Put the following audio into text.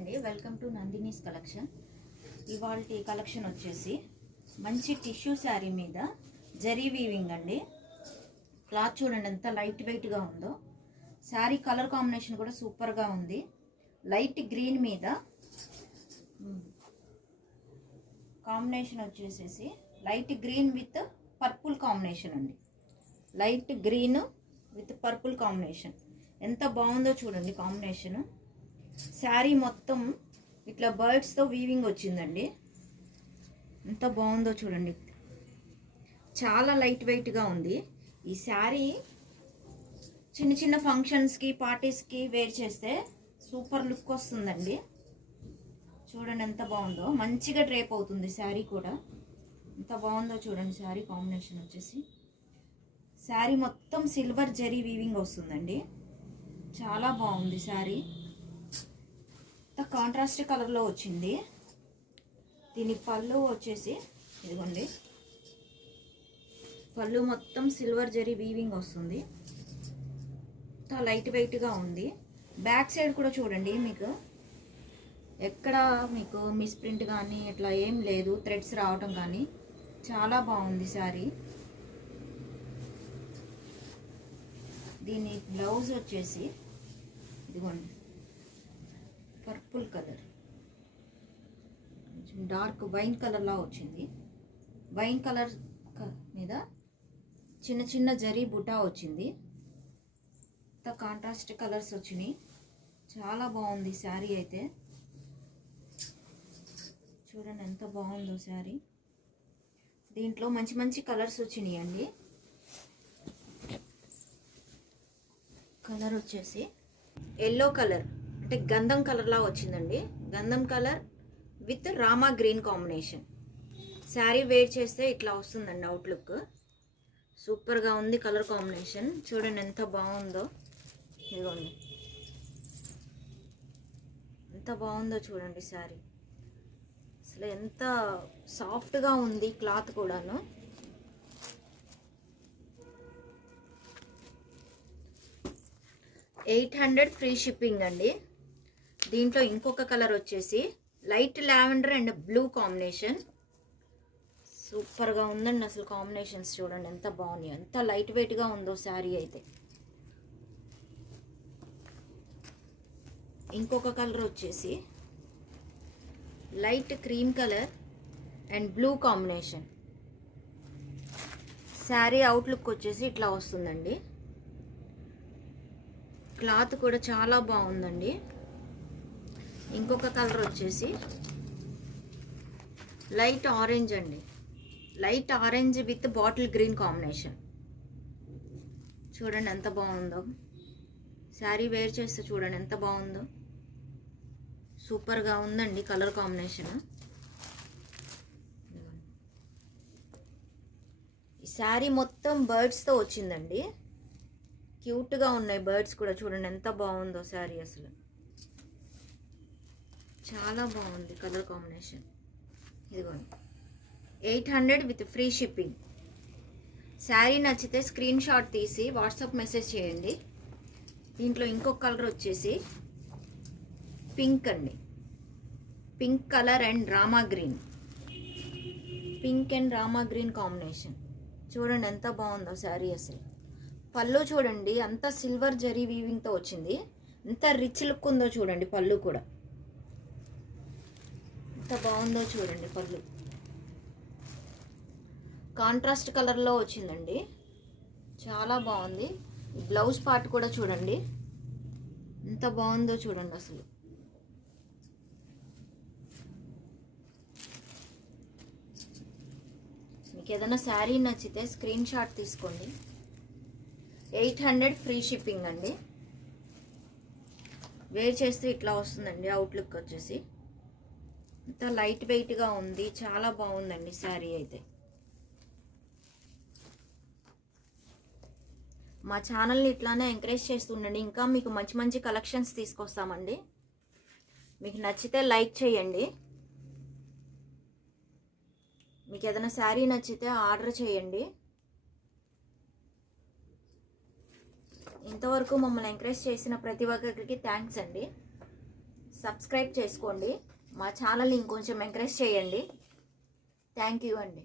అండి, welcome to Nandini's collection. ఇవాల్టి collection వచ్చేసి మంచి టిష్యూ శారీ మీద జరీ వీవింగ్ అండి. క్లాత్ చూడండి ఎంత లైట్ వెయిట్గా ఉందో. శారీ కలర్ కాంబినేషన్ కూడా సూపర్గా ఉంది. లైట్ గ్రీన్ మీద కాంబినేషన్ వచ్చేసేసి light green with purple combination అండి. Light green with purple combination ఎంత బాగుందో చూడండి కాంబినేషన్. శారీ మొత్తం ఇట్లా బర్డ్స్తో వీవింగ్ వచ్చిందండి. ఎంత బాగుందో చూడండి, చాలా లైట్ వెయిట్గా ఉంది. ఈ శారీ చిన్న చిన్న ఫంక్షన్స్కి పార్టీస్కి వేర్ చేస్తే సూపర్ లుక్ వస్తుందండి. చూడండి ఎంత బాగుందో, మంచిగా డ్రేప్ అవుతుంది శారీ కూడా. ఎంత బాగుందో చూడండి. శారీ కాంబినేషన్ వచ్చేసి శారీ మొత్తం సిల్వర్ జరీ వీవింగ్ వస్తుందండి. చాలా బాగుంది శారీ. కాంట్రాస్ట్ కలర్లో వచ్చింది. దీని పళ్ళు వచ్చేసి ఇదిగోండి, పళ్ళు మొత్తం సిల్వర్ జరీ వీవింగ్ వస్తుంది. లైట్ వెయిట్గా ఉంది. బ్యాక్ సైడ్ కూడా చూడండి, మీకు ఎక్కడ మీకు మిస్ప్రింట్ కానీ ఇట్లా ఏం లేదు, థ్రెడ్స్ రావటం కానీ. చాలా బాగుంది శారీ. దీని బ్లౌజ్ వచ్చేసి ఇదిగోండి, పర్పుల్ కలర్, డార్క్ వైన్ కలర్లా వచ్చింది. వైన్ కలర్ మీద చిన్న చిన్న జరీ బుటా వచ్చింది. కాంట్రాస్ట్ కలర్స్ వచ్చినాయి. చాలా బాగుంది శారీ అయితే. చూడండి ఎంత బాగుందో శారీ. దీంట్లో మంచి మంచి కలర్స్ వచ్చినాయి అండి. కలర్ వచ్చేసి ఎల్లో కలర్ అంటే గంధం కలర్లా వచ్చిందండి. గంధం colour with Rama green combination. Sari wear చేస్తే ఇట్లా వస్తుందండి అవుట్లుక్. సూపర్గా ఉంది కలర్ కాంబినేషన్. చూడండి ఎంత బాగుందో. ఇదిగోండి ఎంత బాగుందో చూడండి శారీ. అసలు ఎంత సాఫ్ట్గా ఉంది క్లాత్ కూడాను. $800 ఫ్రీ షిప్పింగ్ అండి. దీంట్లో ఇంకొక కలర్ వచ్చేసి light lavender and blue combination. సూపర్గా ఉందండి అసలు కాంబినేషన్స్. చూడండి ఎంత బాగున్నాయి, ఎంత లైట్ వెయిట్గా ఉందో శారీ అయితే. ఇంకొక కలర్ వచ్చేసి light cream colour and blue combination. Sari outlook వచ్చేసి ఇట్లా వస్తుందండి. క్లాత్ కూడా చాలా బాగుందండి. ఇంకొక కలర్ వచ్చేసి లైట్ ఆరెంజ్ అండి. Light orange with bottle green combination. చూడండి ఎంత బాగుందో. శారీ వేర్ చేస్తే చూడండి ఎంత బాగుందో. సూపర్గా ఉందండి కలర్ కాంబినేషన్. ఈ శారీ మొత్తం బర్డ్స్తో వచ్చిందండి. క్యూట్గా ఉన్నాయి బర్డ్స్ కూడా. చూడండి ఎంత బాగుందో శారీ. అసలు చాలా బాగుంది కలర్ కాంబినేషన్. ఇదిగోండి 800 విత్ ఫ్రీ షిప్పింగ్. శారీ నచ్చితే స్క్రీన్ షాట్ తీసి వాట్సాప్ మెసేజ్ చేయండి. దీంట్లో ఇంకొక కలర్ వచ్చేసి పింక్ అండి. Pink colour and Rama green. Pink and Rama green combination. చూడండి ఎంత బాగుందో శారీ అసలు. పళ్ళు చూడండి అంత సిల్వర్ జరీ వీవింగ్తో వచ్చింది. ఎంత రిచ్ లుక్ ఉందో చూడండి. పళ్ళు కూడా ఎంత బాగుందో చూడండి. పళ్ళు కాంట్రాస్ట్ కలర్లో వచ్చిందండి. చాలా బాగుంది. బ్లౌజ్ పార్ట్ కూడా చూడండి ఎంత బాగుందో చూడండి అసలు. మీకు ఏదైనా శారీ నచ్చితే స్క్రీన్ షాట్ తీసుకోండి. 800 ఫ్రీ షిప్పింగ్ అండి. వేర్ చేస్తే ఇట్లా వస్తుందండి అవుట్లుక్ వచ్చేసి. ఇంత లైట్ వెయిట్గా ఉంది. చాలా బాగుందండి శారీ అయితే. మా ఛానల్ని ఇట్లానే ఎంకరేజ్ చేస్తుండండి. ఇంకా మీకు మంచి మంచి కలెక్షన్స్ తీసుకొస్తామండి. మీకు నచ్చితే లైక్ చేయండి. మీకు ఏదైనా శారీ నచ్చితే ఆర్డర్ చేయండి. ఇంతవరకు మమ్మల్ని ఎంకరేజ్ చేసిన ప్రతి ఒక్కరికి థ్యాంక్స్ అండి. సబ్స్క్రైబ్ చేసుకోండి, మా ఛానల్ని ఇంకొంచెం ఎంకరేజ్ చేయండి. థ్యాంక్ యూ అండి.